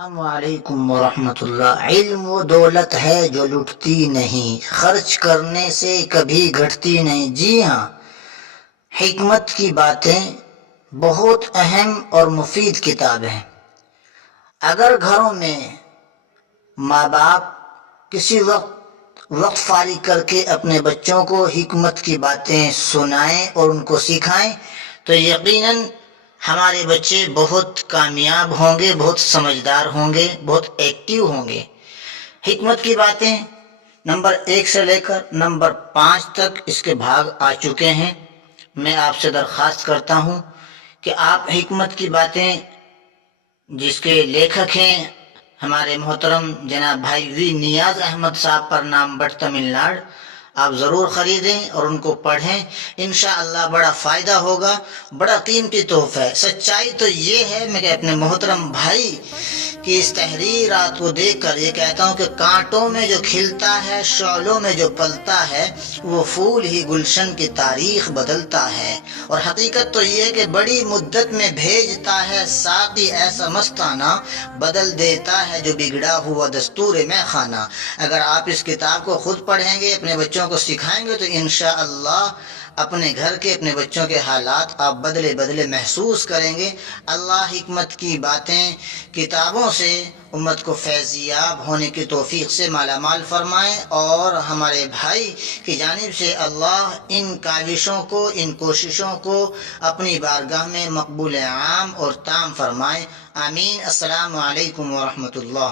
السلام علیکم ورحمۃ اللہ۔ علم وہ دولت ہے جو لٹتی نہیں، خرچ کرنے سے کبھی گھٹتی نہیں۔ جی ہاں، حکمت کی باتیں بہت اہم اور مفید کتاب ہے۔ اگر گھروں میں ماں باپ کسی وقت فارغ کر کے اپنے بچوں کو حکمت کی باتیں سنائیں اور ان کو سکھائیں تو یقیناً ہمارے بچے بہت کامیاب ہوں گے، بہت سمجھدار ہوں گے، بہت ایکٹیو ہوں گے۔ حکمت کی باتیں نمبر 1 سے لے کر نمبر 5 تک اس کے بھاگ آ چکے ہیں۔ میں آپ سے درخواست کرتا ہوں کہ آپ حکمت کی باتیں، جس کے لیکھک ہیں ہمارے محترم جناب بھائی وی نیاز احمد صاحب پر نام بٹ تمل ناڈو، آپ ضرور خریدیں اور ان کو پڑھیں۔ انشاءاللہ بڑا فائدہ ہوگا، بڑا قیمتی تحفہ ہے۔ سچائی تو یہ ہے، میں کہ اپنے محترم بھائی کی اس تحریرات کو دیکھ کر یہ کہتا ہوں کہ کانٹوں میں جو کھلتا ہے، شعلوں میں جو پلتا ہے، وہ پھول ہی گلشن کی تاریخ بدلتا ہے۔ اور حقیقت تو یہ ہے کہ بڑی مدت میں بھیجتا ہے ساقی ایسا مستانہ، بدل دیتا ہے جو بگڑا ہوا دستور میں خانہ۔ اگر آپ اس کتاب کو خود پڑھیں گے، اپنے بچوں کو سکھائیں گے تو انشاءاللہ اپنے گھر کے، اپنے بچوں کے حالات آپ بدلے محسوس کریں گے۔ اللہ حکمت کی باتیں کتابوں سے امت کو فیضیاب ہونے کی توفیق سے مالا مال فرمائیں، اور ہمارے بھائی کی جانب سے اللہ ان کاوشوں کو، ان کوششوں کو اپنی بارگاہ میں مقبول عام اور تام فرمائیں۔ آمین۔ السلام علیکم ورحمۃ اللہ۔